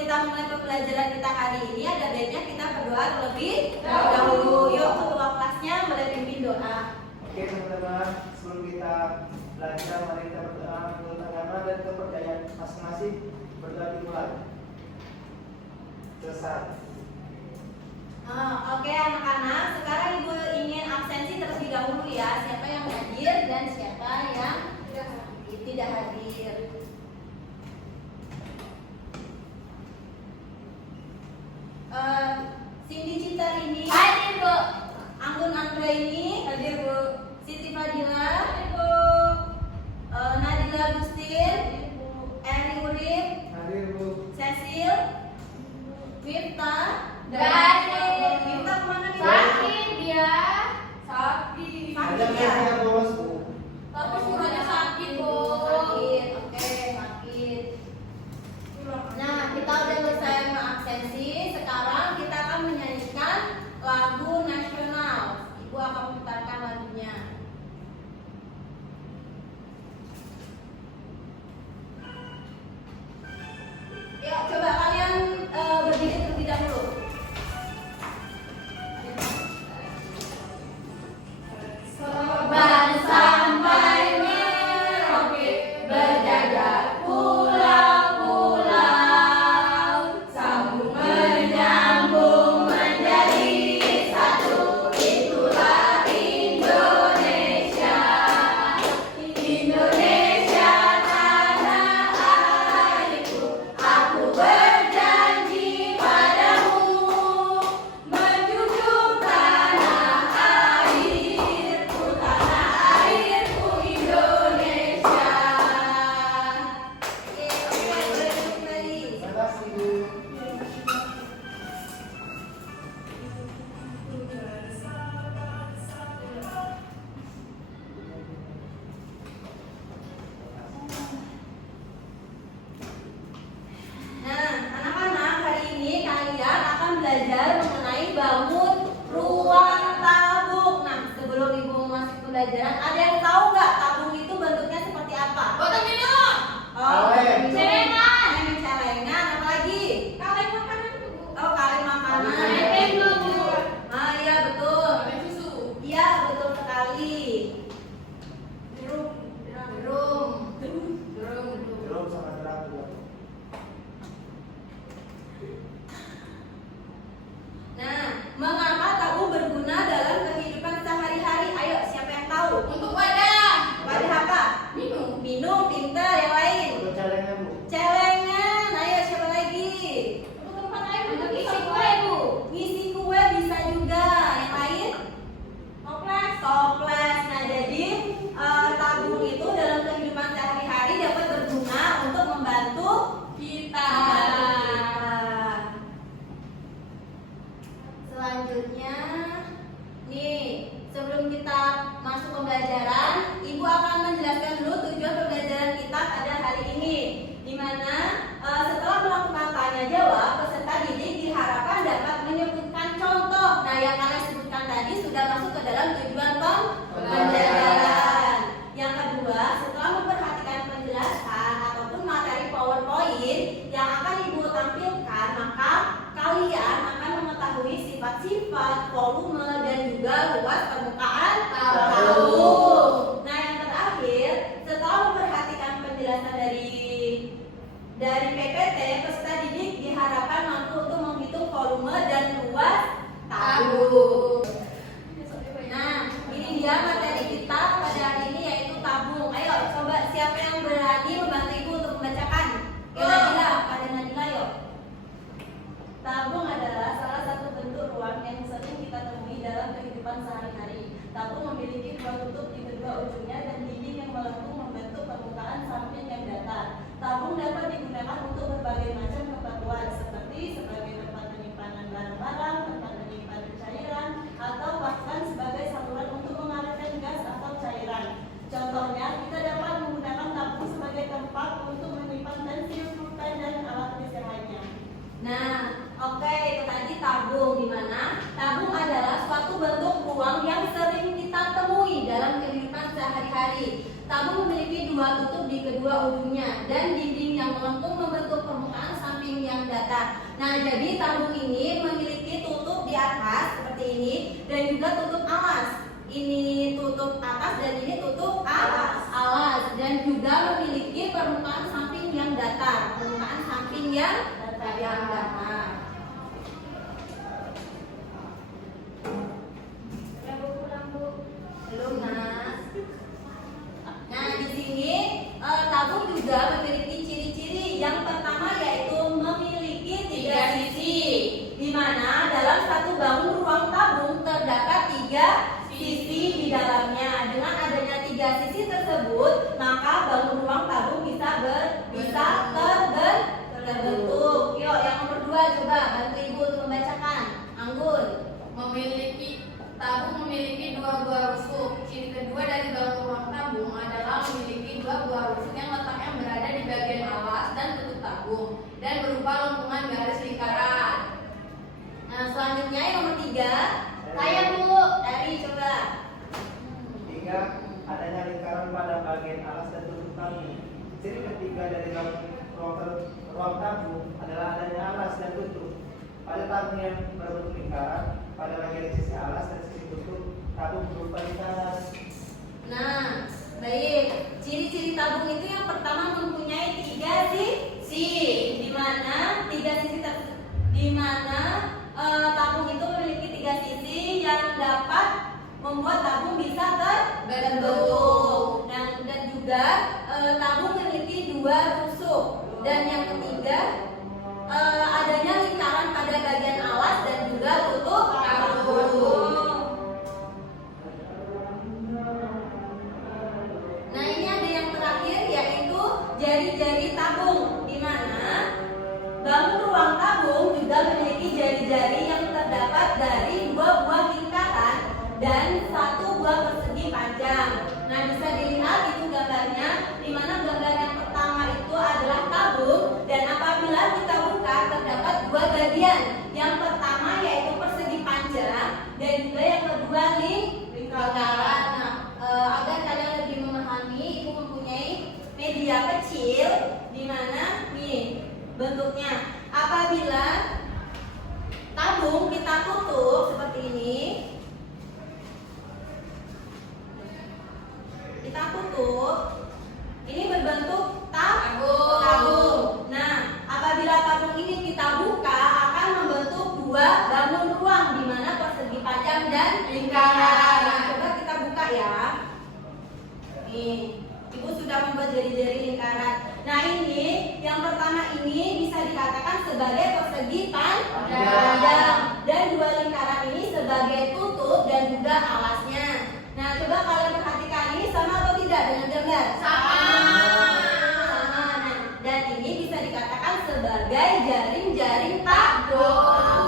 kita mulai pembelajaran kita hari ini, ada baiknya kita berdoa terlebih dahulu. Yuk, ketua kelasnya boleh pimpin doa. Oke teman-teman, sebelum kita belajar, mari kita berdoa menurut agama dan kepercayaan masing-masing. Berdoa dimulai. Selesai. Oke anak-anak, sekarang ibu ingin absensi terlebih dahulu ya. Siapa yang hadir dan siapa yang tidak hadir. Cindy Citarini hadir Bu. Anggun Anggraini hadir Bu. Siti Fadila hadir Bu. Nadila Agustin hadir Bu. Eri Urip Hadir Bu. Cecil Wipta hadir. Wipta kemana nih? Sakit dia. Sakit. Ada Sakit ya? yang bolos Bu. Tapi suaranya sakit, Bu. Sakit, oke, sakit. Nah, kita udah selesai absensi. Sekarang kita akan menyanyikan lagu nasional. Ibu akan memutarkan lagunya. Yuk, coba kalian berdiri terlebih dahulu. Sobat sampai Merauke berjajar pulau-pulau, sambung menyambung menjadi satu, itulah Indonesia. Indonesia tanah airku, aku berjanji padamu menjunjung tanah airku Indonesia. Oke, boleh duduk kembali. Terima kasih Bu. Nah, anak-anak, hari ini kalian akan belajar mengenai bangun ruang tabung. Nah, sebelum ibu masuk pembelajaran, ada yang tahu nggak tabung itu bentuknya seperti apa? Botol minum. Kaleng. Celengan. Yang celengan, apa lagi? Kaleng makanan Bu. Oh, kaleng makanan. Kaleng Bu. Ah, iya betul. Kaleng susu. Iya, betul sekali. Drum. Belum sama terang Bu. Nah, mengapa tabung berguna dalam kehidupan sehari-hari? Ayo, siapa yang tahu? Untuk wadah. Wadah apa? Minum. Minum, pintar, yang lain. Untuk celengan Bu. Celengan, ayo siapa lagi? Untuk tempat air Untuk untuk isi isi kue Bu. Ngisi kue bisa juga. Yang lain? Toples. Toples. Nah, jadi tabung itu dalam kehidupan sehari-hari dapat berguna untuk membantu Kita. Selanjutnya, nih, sebelum kita masuk pembelajaran, Ibu akan menjelaskan dulu tujuan pembelajaran kita pada hari ini, di mana setelah melakukan tanya jawab, peserta didik diharapkan dapat menyebutkan contoh. Nah, yang kalian sebutkan tadi sudah masuk ke dalam tujuan pembelajaran. Yang kedua, setelah memperhatikan penjelasan ataupun materi PowerPoint yang akan Ibu tampilkan, maka kalian akan mengetahui sifat-sifat, volume, dan juga luas permukaan tabung. Nah, yang terakhir, setelah memperhatikan penjelasan dari PPT, peserta didik diharapkan mampu untuk menghitung volume dan luas tabung. Nah, ini dia materi kita pada hari ini, yaitu tabung. Ayo, coba siapa yang berani membantu Ibu untuk membacakan? Nadila, pada Nadila yuk. Tabung adalah salah satu bentuk ruang yang sering kita temui dalam kehidupan sehari-hari. Tabung memiliki dua tutup di kedua ujungnya dan dinding yang melengkung membentuk permukaan samping yang datar. Tabung dapat digunakan untuk berbagai macam keperluan, seperti sebagai tempat penyimpanan barang-barang, tempat menyimpan cairan, atau bahkan sebagai saluran untuk mengalirkan gas atau cairan. Contohnya, kita dapat menggunakan tabung sebagai tempat untuk menyimpan pensil, pulpen, dan alat tulis yang lainnya. Nah, oke, itu tadi tabung, di mana tabung adalah suatu bentuk ruang yang sering kita temui dalam kehidupan sehari-hari. Tabung memiliki dua tutup di kedua ujungnya dan dinding yang melengkung membentuk permukaan samping yang datar. Nah, jadi tabung ini memiliki tutup di atas seperti ini dan juga tutup alas. Ini tutup atas dan ini tutup alas dan juga memiliki permukaan samping yang datar. Permukaan samping yang datar. Belum, Mas. Nah, di sini tabung juga memiliki ciri-ciri. Yang pertama yaitu memiliki 3 sisi, di mana dalam satu bangun ruang tabung terdapat 3 sisi di dalamnya. Dengan adanya 3 sisi tersebut, maka bangun ruang tabung bisa terbentuk. Yuk, yang nomor 2 coba bantu Ibu untuk membacakan. Anggun. Tabung memiliki 2 buah rusuk. Ciri kedua dari bangun ruang tabung adalah memiliki 2 buah rusuk yang letaknya berada di bagian alas dan tutup tabung dan berupa lengkungan garis lingkaran. Nah, selanjutnya yang nomor 3. Saya Bu, Eri coba. 3. Adanya lingkaran pada bagian alas dan tutup tabung. Ciri ketiga dari ruang tabung adalah adanya alas dan tutup. Pada tabung yang berbentuk lingkaran, pada bagian sisi alas dan sisi tutup, tabung berupa lingkaran. Nah, baik. Ciri-ciri tabung itu yang pertama mempunyai 3 sisi, di mana tabung itu memiliki 3 sisi yang dapat membuat tabung bisa terbentuk. Dan juga tabung memiliki 2 rusuk. Dan yang ketiga adanya lingkaran pada bagian alas dan juga tutup tabung. Nah, ini ada yang terakhir yaitu jari-jari tabung, di mana bangun ruang tabung juga memiliki jari-jari yang terdapat dari 2 buah lingkaran dan 1 buah persegi panjang. Nah, bisa dilihat itu gambarnya, di mana gambar yang pertama itu adalah tabung dan apabila kita buka terdapat 2 bagian. Yang pertama yaitu persegi panjang dan juga yang kedua lingkaran. Nah, agar kalian lebih memahami, Ibu mempunyai media kecil di mana nih bentuknya. Apabila tabung kita tutup seperti ini, kita tutup, ini berbentuk tabung. Nah, apabila tabung ini kita buka akan membentuk 2 bangun ruang, di mana persegi panjang dan lingkaran. Nah, coba kita buka ya. Nih, Ibu sudah membuat jari-jari lingkaran. Nah, ini yang pertama ini bisa dikatakan sebagai persegi panjang dan 2 lingkaran ini sebagai tutup dan juga alasnya. Nah, coba kalian perhatikan ini sama atau tidak dengan gambar? Sama. Nah, dan ini bisa dikatakan sebagai jaring-jaring tabung.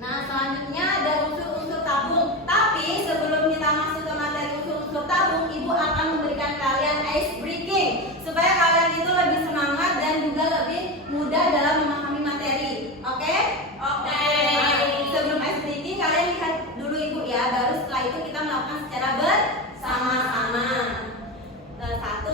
Nah, selanjutnya ada unsur-unsur tabung. Tapi sebelum kita masuk ke materi unsur-unsur tabung, Ibu akan memberikan kalian ice breaking supaya kalian itu lebih semangat dan juga lebih mudah dalam memahami materi. Oke? Oke. Nah, sebelum ice breaking kalian lihat dulu Ibu ya. Baru setelah itu kita melakukan secara bersama-sama. 1,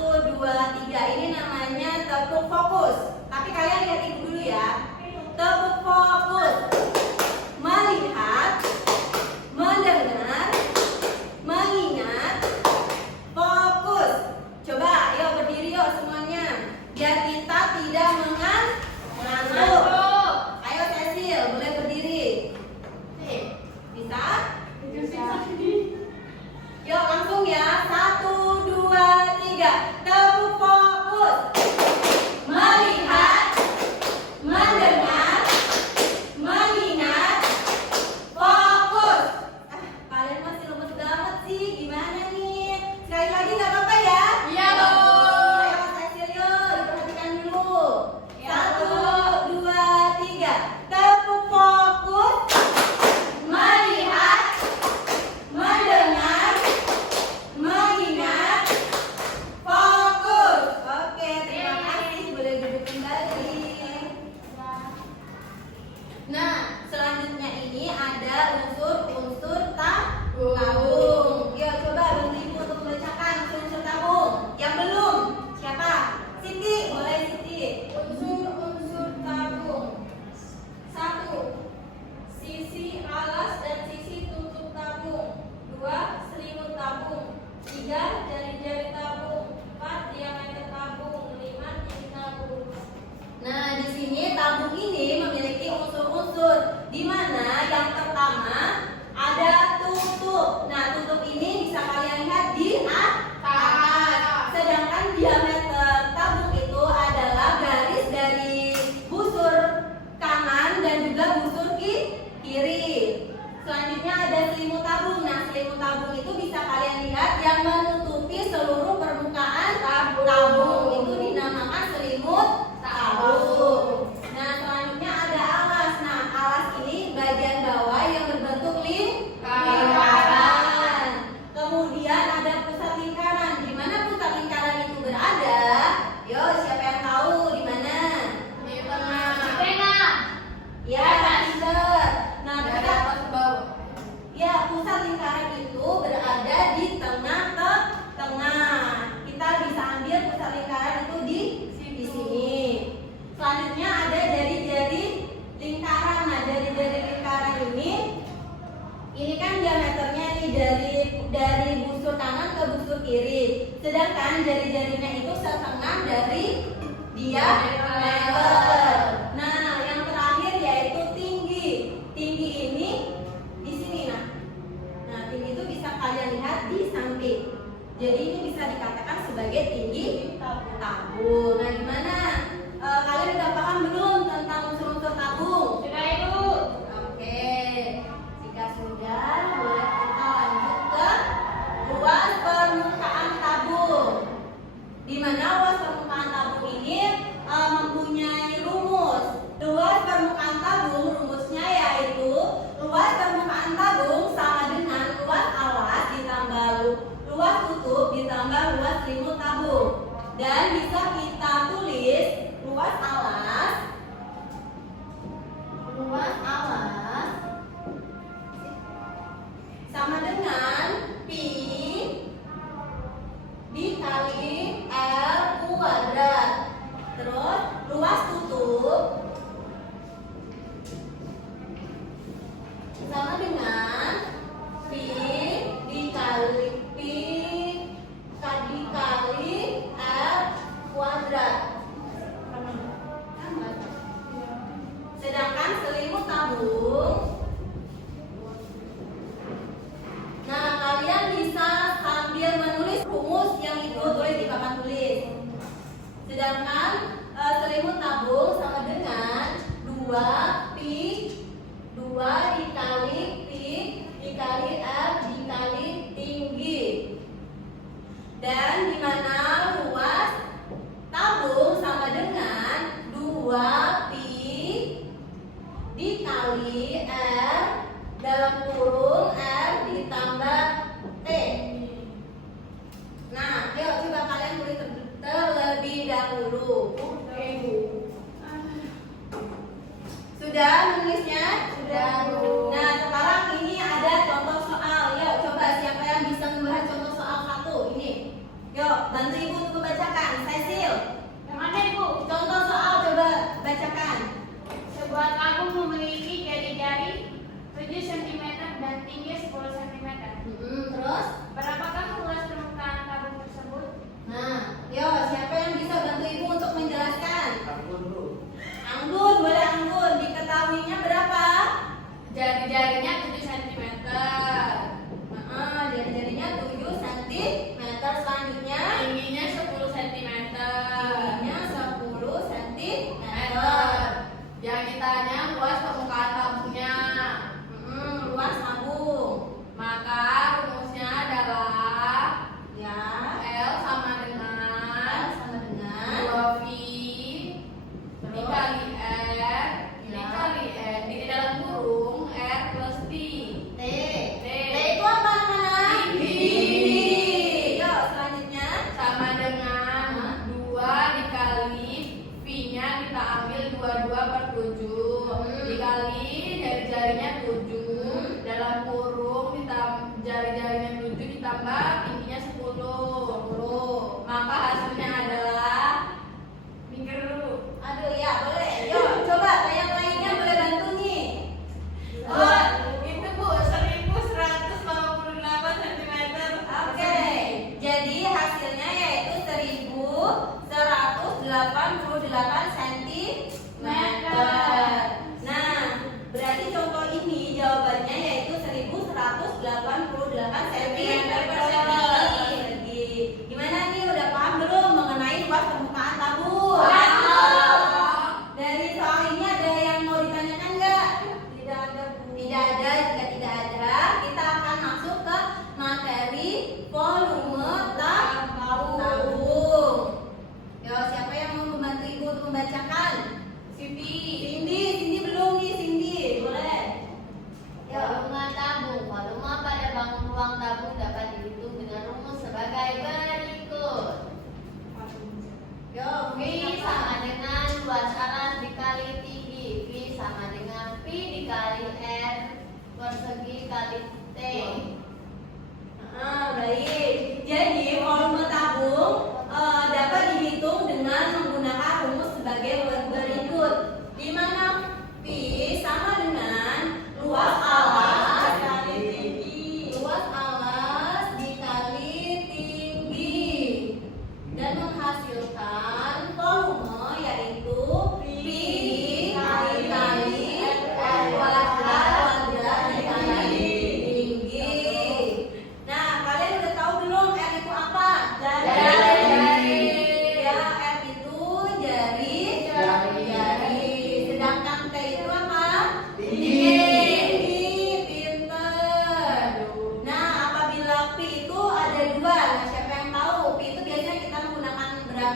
dan jari-jarinya itu setengah dari diameter. Nah, yang terakhir yaitu tinggi. Tinggi ini di sini, nah tinggi itu bisa kalian lihat di samping. Jadi ini bisa dikatakan sebagai tinggi tabung. Nah, gimana? Kalian udah paham belum tentang unsur-unsur tabung? Sudah Ibu. Oke, jika sudah, boleh kita lanjut ke luas permukaan tabung. Di mana luas permukaan tabung ini mempunyai rumus. Luas permukaan tabung rumusnya yaitu luas permukaan tabung sama dengan luas alas ditambah luas tutup ditambah luas selimut tabung. Dan bisa kita tulis luas alas sama dengan pi dikali L kuadrat. Terus luas tutup sama dengan pi dikali L kuadrat. Sedangkan selimut tabung, nah kalian bisa sambil menulis rumus yang itu tulis di papan tulis. Sedangkan selimut tabung sama dengan 2 dikali L dikali tinggi. Dan di mana luas tabung sama dengan 2 pi dikali R dalam kurung R ditambah T. Nah, yuk coba kalian tulis terlebih dahulu. Sudah menulisnya? Sudah, Bu. Nah, sekarang ini ada contoh soal. Yuk coba siapa yang bisa membahas contoh soal 1 ini? Yuk, bantu Ibu untuk membacakan. Cecil, Yang mana Ibu? contoh soal coba bacakan. Sebuah tabung memiliki jari-jari 7 cm dan tinggi 10 cm. Terus? Berapakah luas permukaan tabung tersebut? Nah, yuk siapa yang bisa bantu Ibu untuk menjelaskan? Anggun Bu. Anggun, boleh Anggun. Diketahuinya berapa? Jari-jarinya 7 cm. Jari-jarinya 7 cm. Selanjutnya Tingginya 10 cm. tingginya 10 cm. Yang ditanya luas permukaan tabungnya. Luas tabung. Maka rumusnya adalah Ya. L sama dengan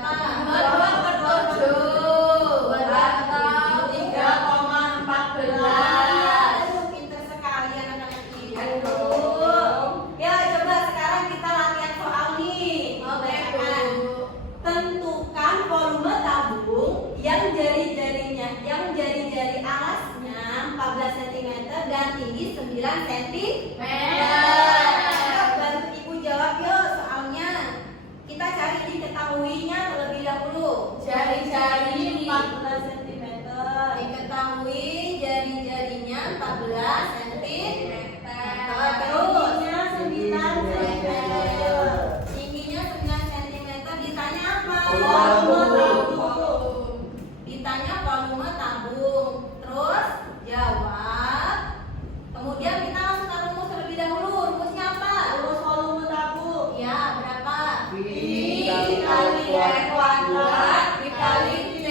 berapa? 2,7 atau 3,14. Aduh, pinter sekali anak-anak ibu. Aduh. Ya, coba sekarang kita latihan soal nih. Oke, Bacakan. Bu. Tentukan volume tabung yang jari-jari alasnya 14 cm dan tinggi 9 cm. Bantu ibu jawab yuk soalnya. Kita cari diketahuinya terlebih dahulu. Jari-jari 14 cm. Diketahui jari-jarinya 14 cm. Terus tingginya 9 cm. Tingginya 9 cm. Ditanya apa? Volume tabung. Ditanya volume tabung. Terus jawab. Kemudian kita langsung ke rumus terlebih dahulu. Rumusnya apa? Rumus volume tabung. Ya, berapa? V dikali R kuadrat dikali T.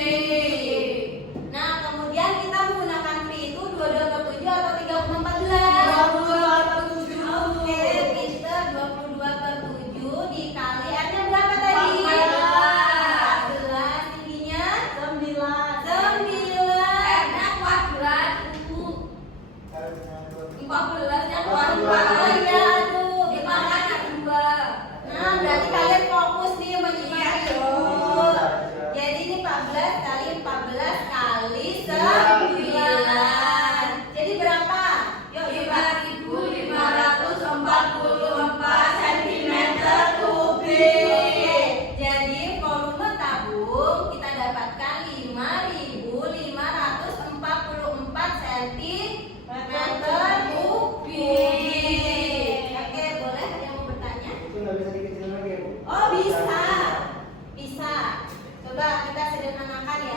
Nah, kemudian kita menggunakan V itu 22/7 atau 3/14? 22/7. Oke, pinter. 22/7 dikali R-nya berapa tadi? 14. Tingginya 9. R-nya kuadrat, Bu. 14-nya Oh kuadrat. iya, aduh. Dipanggilnya 2. Nah, berarti kalian fokus nih menyimak Iya, itu. dong. Jadi ini 14 kali 14 kali 9. 9. Jadi berapa? Yuk, coba. 3.544 cm3. Jadi volume tabung kita dapatkan 5.544 cm3. Oke, boleh ada yang mau bertanya? Itu nggak bisa dikecilin lagi ya, Bu? Oh, bisa. Bisa. Coba kita sederhanakan ya.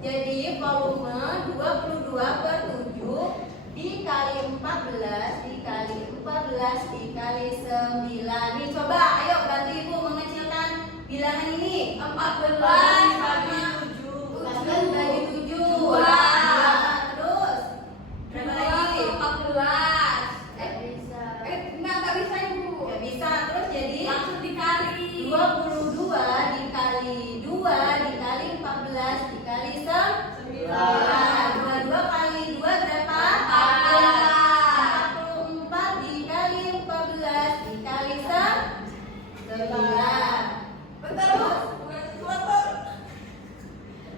Jadi volume 22/7 dikali 14 dikali 14 dikali 9. Nih coba, ayo bantu ibu mengecilkan bilangan ini. 14 14 bagi 7. 2. Terus berapa lagi? 14. Bisa. Enggak bisa, Ibu. Ya bisa. Terus jadi Langsung dikali. 22 dikali 2 dikali 14 dikali 9. 22 kali 2 berapa? 44 dikali 14 dikali 9. Bentar, Bu.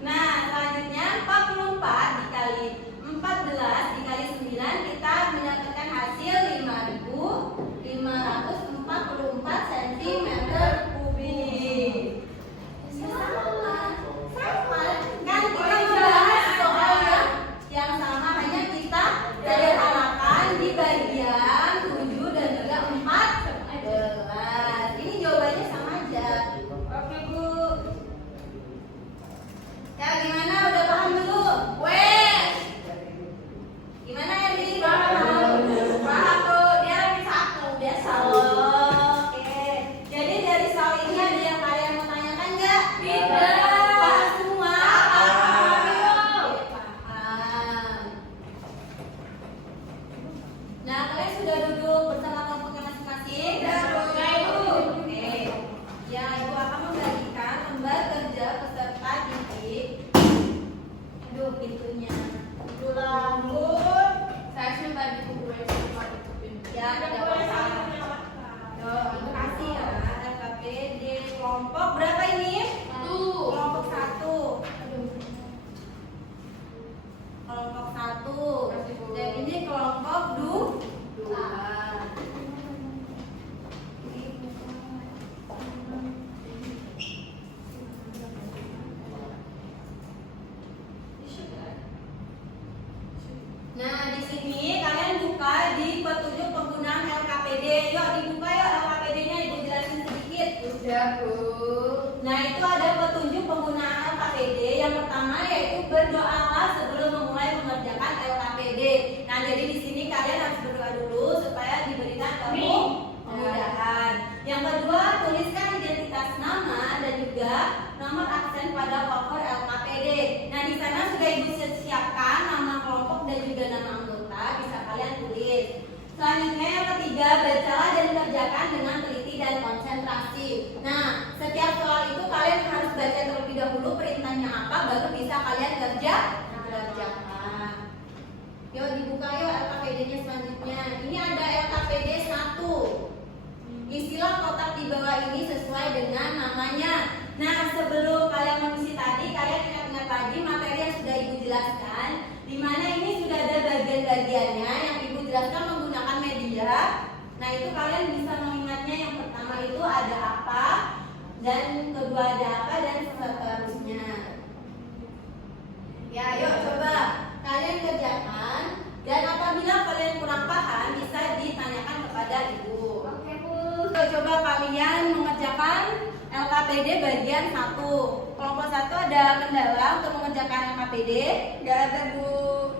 Nah, selanjutnya 44 dikali 14 dikali 9 kita mendapatkan hasil 5.544 cm3. Sama. Kan kita membahas soal yang sama, hanya kita sederhanakan di bagian 7 dan juga 14. Ini jawabannya sama aja. Oke, Bu. Ya, gimana? Udah paham belum? Wes. Gimana ya, Di? Paham, tuh. Dia lagi satu. Biasa. Oke. Jadi dari soal ini ada yang kalian mau tanyakan nggak? Tidak. Paham semua? Paham. Oke, paham. Nah, kalian sudah duduk bersama kelompoknya masing-masing? Sudah, Bu. Oke. Ya, Ibu akan membagikan lembar kerja peserta didik. Aduh, pintunya. Pulang, Bu. Saya sih tadi buku yang sempat tutupin. Ya, tidak apa-apa. Yo, terima kasih ya. LKPD kelompok berapa ini? Tuh. Kelompok 1. Kelompok 1. Dan ini kelompok 2. Nah, di sini kalian buka di petunjuk penggunaan LKPD. Yuk dibuka yuk LKPD-nya, Ibu jelasin sedikit. Udah, Bu. Nah, itu ada petunjuk penggunaan LKPD. Yang pertama yaitu berdoalah sebelum memulai mengerjakan LKPD. Nah, jadi di sini kalian harus berdoa dulu supaya diberikan kemudahan. Yang kedua, tuliskan identitas nama dan juga nomor absen pada cover LKPD. Nah, di sana sudah Ibu siapkan nama kelompok dan juga nama anggota, bisa kalian tulis. Selanjutnya yang ketiga, bacalah dan kerjakan dengan teliti dan konsentrasi. Nah, setiap soal itu dulu perintahnya apa, baru bisa kalian kerjakan. Yuk dibuka yuk LKPD-nya selanjutnya. Ini ada LKPD 1. Isilah kotak di bawah ini sesuai dengan namanya. Nah, sebelum kalian mengisi tadi, kalian ingat-ingat lagi materi yang sudah Ibu jelaskan, di mana ini sudah ada bagian-bagiannya yang Ibu jelaskan menggunakan media. Nah, itu kalian bisa mengingatnya. Yang pertama itu ada apa, dan kedua ada apa, dan seterusnya. Ya, yuk coba kalian kerjakan. Dan apabila kalian kurang paham, bisa ditanyakan kepada Ibu. Oke, Bu. Yuk, coba kalian mengerjakan LKPD bagian 1. Kelompok 1 ada kendala untuk mengerjakan LKPD? Enggak ada, Bu.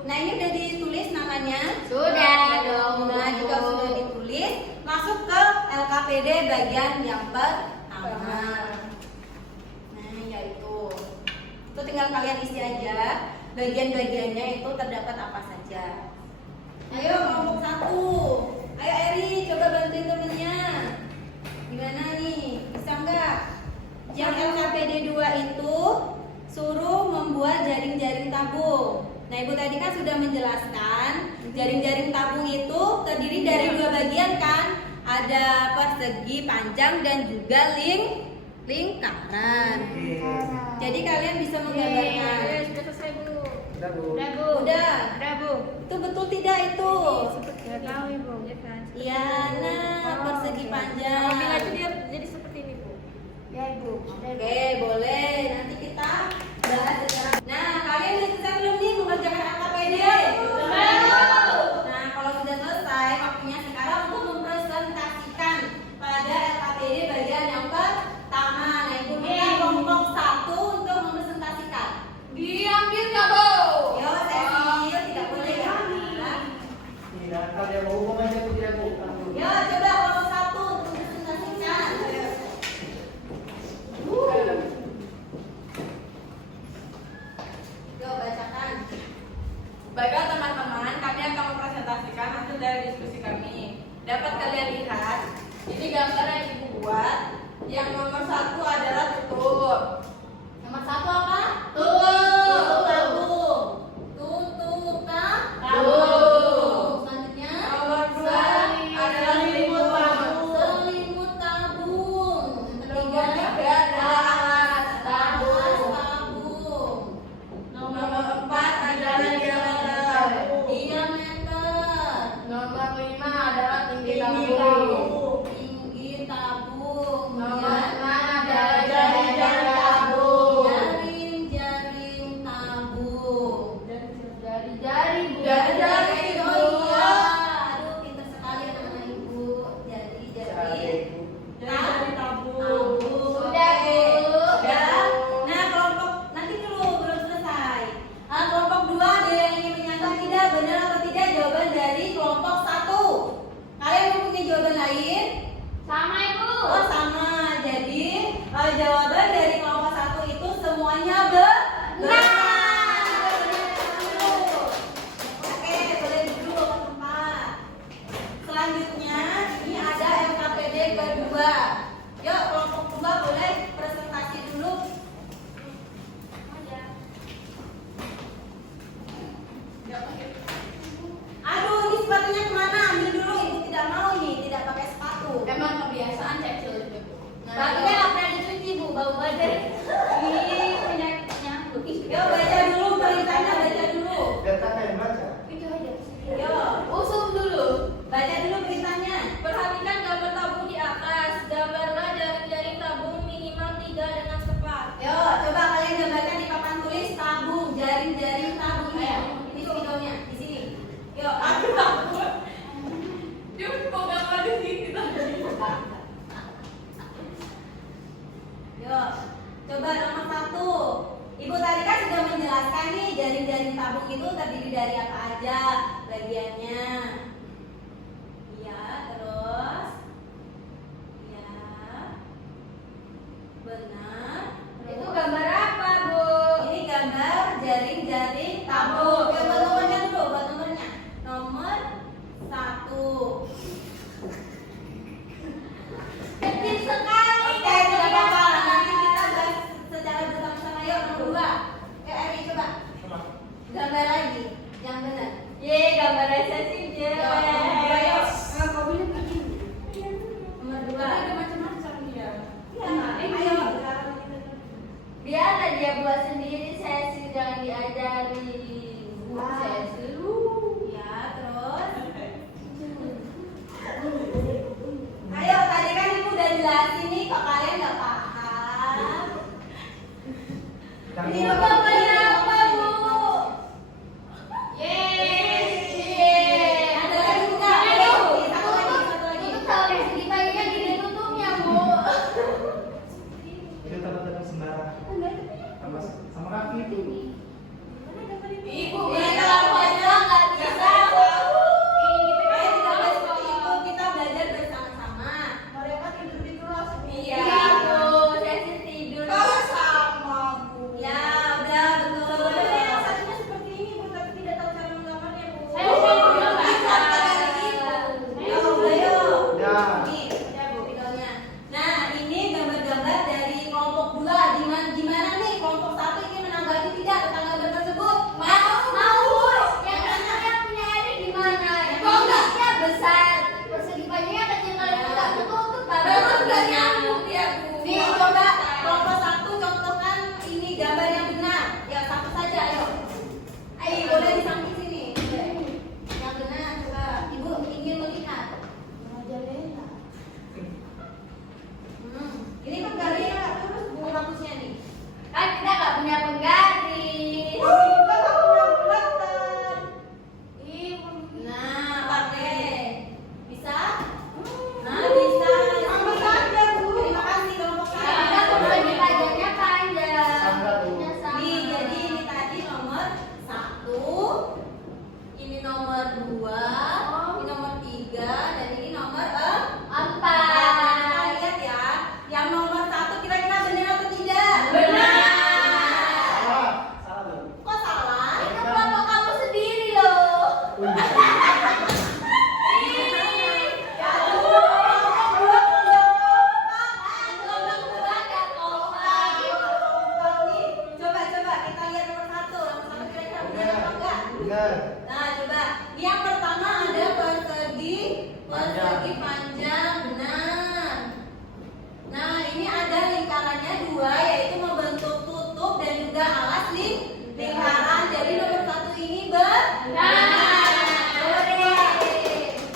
Nah, ini udah ditulis namanya? Sudah dong, Bu. Nah, jika sudah ditulis, masuk ke LKPD bagian yang pertama. Nah, yaitu itu tinggal kalian isi aja. Bagian-bagiannya itu terdapat apa saja. Ayo kelompok 1. Ayo Eri, coba bantuin temennya. Gimana nih? Bisa nggak? Yang LKPD 2 itu suruh membuat jaring-jaring tabung. Nah, Ibu tadi kan sudah menjelaskan jaring-jaring tabung itu terdiri dari 2 bagian kan? Ada persegi panjang dan juga lingkaran. Jadi kalian bisa menggambarkan. Sudah selesai, Bu. Udah, Bu. Udah, Bu. Udah. Udah, Bu. Itu betul tidak itu? Sudah tahu, Ibu. Ya kan? Iya, nah persegi panjang. Mobil aja dia jadi seperti ini, Bu. Ya, Ibu. Oke, boleh. Nanti kita bahas secara. Nah, kalian sudah selesai belum nih mengerjakan LKPD? Nah, kalau sudah selesai, waktunya sekarang untuk mempresentasikan pada LKPD bagian yang pertama. Nah, Ibu minta kelompok 1 untuk mempresentasikan. Diambil nggak, Bu? Yo, Cecil, tidak boleh ya. Tidak, kalian mau hukum aja, Bu, tidak, Bu. Yo, coba kelompok 1 untuk mempresentasikan. Yo, bacakan. Baiklah teman-teman, kami akan mempresentasikan hasil dari diskusi kami. Dapat kalian lihat, ini gambar yang Ibu buat. Yang nomor 1 adalah tutup. Nomor 1 apa? Tutup. Tabung. Tutup Tabung. Selanjutnya Nomor 2 adalah selimut tabung. selimut tabung. Nomor 3 Ketiga adalah tabung. tabung. Nomor 4 adalah diameter. Diameter. Nomor 5 adalah tinggi Tinggi tabung. Tinggi tabung. Nomor Ya. 6 adalah jaring-jaring tabung. Jaring-jaring tabung. Jari-jari, Bu. Jari-jari, Bu. oh iya. Aduh, pintar sekali anak Ibu. Jari-jari. Jari-jari tabung. Tabung. Sudah, Bu. Sudah. Nah, kelompok nanti dulu belum selesai. Kelompok 2 ada yang ingin menyatakan tidak benar atau tidak jawaban dari kelompok 1. Kalian mempunyai jawaban lain? Sama, Ibu. Oh, sama. Jadi, jawaban dari kelompok 1 itu semuanya benar. Oke, boleh duduk ke tempat. Selanjutnya, ini ada LKPD kedua. Yuk, kelompok 2 boleh presentasi dulu. Aduh, ini sepatunya kemana? Ambil dulu, Ibu tidak mau ini, tidak pakai sepatu. Emang kebiasaan cekcil itu, Bu. Sepatunya nggak pernah dicuci, Bu, bau badan. Ih, penyakit nyambut. Yuk, baca dulu perintahnya, baca dulu. Biar tak kalian baca. Itu aja. Yuk, Usum dulu. baca dulu perintahnya. Perhatikan gambar tabung di atas. Gambarlah jaring-jaring tabung minimal 3 dengan tepat. Yuk, coba kalian gambarkan di papan tulis tabung, jaring-jaring tabungnya. Ini spidolnya, di sini. Yuk, Aku takut. Dia mau gambar di sini tadi. Yuk, coba nomor 1. Ibu tadi kan sudah menjelaskan nih jaring-jaring tabung itu terdiri dari apa aja bagiannya. Iya, terus. Iya. Benar. Itu gambar apa, Bu? Ini gambar jaring-jaring tabung. Oke, buat nomornya dulu, buat nomornya. Nomor 1. Kecil sekali. Oke, tidak apa-apa. Nanti kita bahas secara bersama-sama. Yuk, dari buku saya dulu. Ya, terus. Ayo, tadi kan ibu udah jelasin nih, kok kalian nggak paham? Ini Yang- gambarnya apa, Bu? Yeay. Ada lagi nggak? Ayo, satu lagi, satu lagi. Tutup sama segi paginya gini tutupnya, Bu. Itu teman-teman sembarang. Sama kaki itu. Ibu, Iya, aku aja nggak bisa. Ayo, tidak boleh seperti itu. Kita belajar bersama-sama. Mereka tidur di kelas. Iya. Iya, Bu. Saya sih tidur. Oh, sama, Bu. Ya, udah betul. Sebenarnya yang satunya seperti ini, Bu, tapi tidak tahu cara menggambarnya, Bu. Saya juga nggak bisa. Yuk, udah yuk. Udah. Nih, ya Bu, videonya. Nah, ini gambar-gambar dari kelompok 2. Gimana nih kelompok 1 ini menanggapi tidak tentang gambar tersebut? Mau, Bu. Yang mana yang punya Eri gimana? Kok enggaknya besar? Persegi paginya kecil kali itu nggak ketutup, Pak. Terus nggak nyambung ya, Bu. Nih, Coba kelompok 1 contohkan ini gambar yang benar. Ya, satu saja, ayo. Ayo, boleh di samping sini. Yang benar, coba. Ibu ingin melihat. Majalena. Ini penggarisnya terus Bu hapusnya nih. Kan kita nggak punya penggaris. Kita nggak punya bulatan. Ih, Nah, pakai. Bisa? Nah, bisa. Sama saja, Bu. Terima kasih kelompok kita persegi saya. paginya panjang. Sama, Bu. Punya sama. Nih, jadi ini tadi nomor 1. Ini nomor 2, ini nomor 3, dan ini nomor 4. Kita lihat ya. Yang nomor 1 kira-kira benar atau tidak? Benar. Salah. Salah, Bu. Kok salah? Itu kelompok kamu sendiri loh. Coba kita lihat nomor 1. Nomor 1 kira-kira benar Benar. atau enggak? Benar. Nah, coba. Yang pertama ada persegi panjang, benar. Nah, ini ada lingkarannya 2, yaitu membentuk tutup dan juga alas lingkaran. Jadi nomor 1 ini benar. Nomor 2.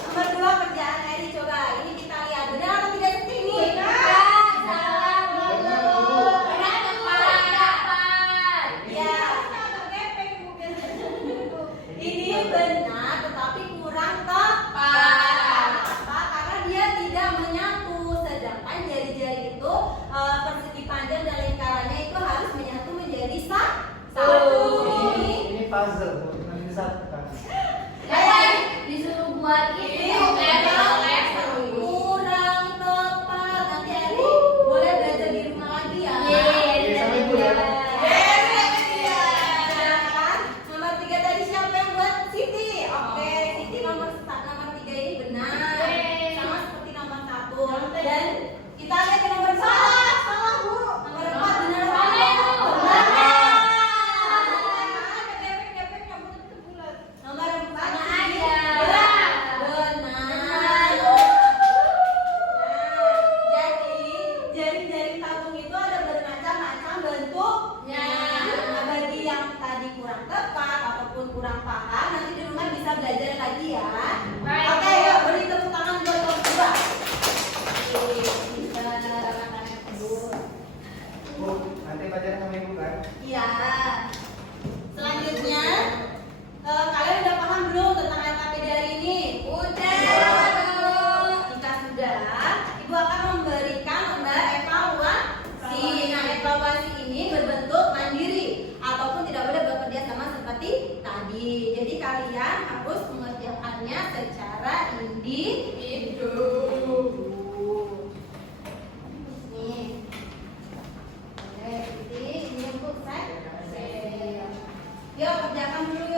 Nomor 2 kerjaan Eri, coba. Ini kita lihat benar atau tidak seperti ini? Ya. Ini benar, tetapi kurang tepat. Kenapa? Karena dia tidak menyatu. Sedangkan jari-jari itu persegi panjang dan lingkarannya itu harus menyatu menjadi satu. Ini puzzle, Bu. Nanti disatukan. Disuruh buat Ini level. kurang tepat. Nanti Eri boleh belajar di rumah lagi ya. Sama Ibu ya. Nomor 3 tadi siapa yang buat? Siti. Oke, Siti nomor 3 ini benar. Sama seperti nomor 1. Dan kita lihat ke nomor 4. Salah, Bu. Nomor 4 benar atau salah? Nomor 4 Sama ini aja. benar. Jadi jari-jari tabung itu ada bermacam-macam bentuknya. Nah, bagi yang tadi kurang tepat ataupun kurang paham, nanti di rumah bisa belajar lagi ya. Baik. Oke, yuk beri tepuk tangan buat kelompok 2. Bisa anak-anak Bu. Bu, nanti pelajaran sama Ibu kan? Iya. Selanjutnya, kalian udah paham belum tentang LKPD hari ini? Udah. Jika sudah, Ibu akan memberikan lomba evaluasi. Nah, evaluasi ini berbentuk mandiri ataupun tidak boleh bekerja sama seperti tadi. Jadi kalian harus mengerjakannya secara individu. Nih. Oke, ini untuk saya. Yuk kerjakan dulu